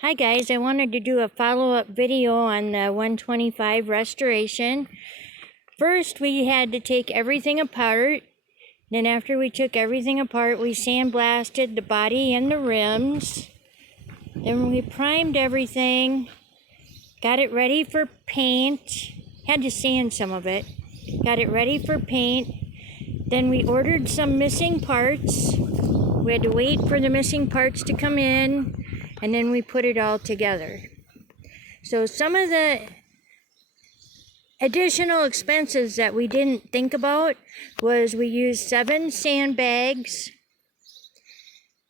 Hi guys, I wanted to do a follow-up video on the 125 restoration. First, we had to take everything apart. Then after we took everything apart, we sandblasted the body and the rims. Then we primed everything, got it ready for paint. Had to sand some of it. Got it ready for paint. Then we ordered some missing parts. We had to wait for the missing parts to come in, and then we put it all together. So some of the additional expenses that we didn't think about was we used 7 sandbags,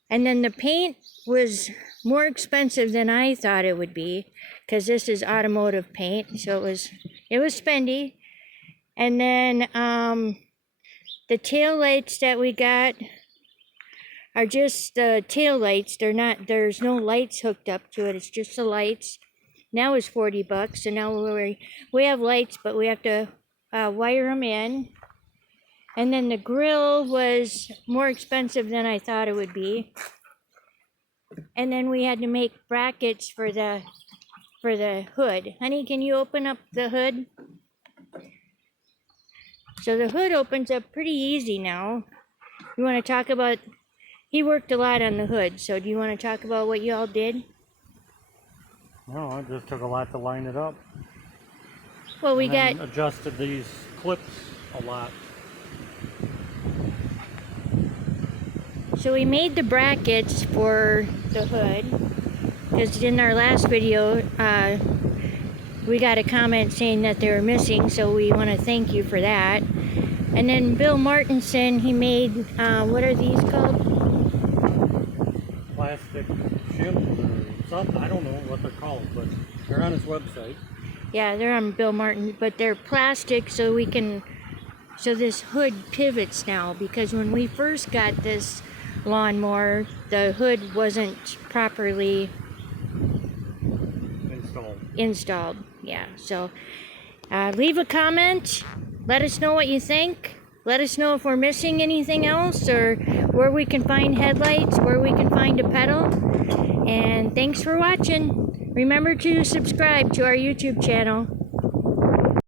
and then the paint was more expensive than I thought it would be, because this is automotive paint, so it was spendy. And then the tail lights that we got are just the tail lights. There's no lights hooked up to it. It's just the lights. Now it's $40, so now we have lights, but we have to wire them in. And then the grill was more expensive than I thought it would be. And then we had to make brackets for the hood. Honey, can you open up the hood? So the hood opens up pretty easy now. You want to talk about? He worked a lot on the hood, so do you want to talk about what you all did? No, it just took a lot to line it up. Well, we got adjusted these clips a lot. So we made the brackets for the hood, because in our last video, we got a comment saying that they were missing, so we want to thank you for that. And then Bill Martinson, he made, what are these called? Plastic shims or something. I don't know what they're called, but they're on his website. Yeah, they're on Bill Martin, but they're plastic, so this hood pivots now, because when we first got this lawnmower, the hood wasn't properly installed. Yeah, so leave a comment, let us know what you think. Let us know if we're missing anything else, or where we can find headlights, where we can find a pedal. And thanks for watching. Remember to subscribe to our YouTube channel.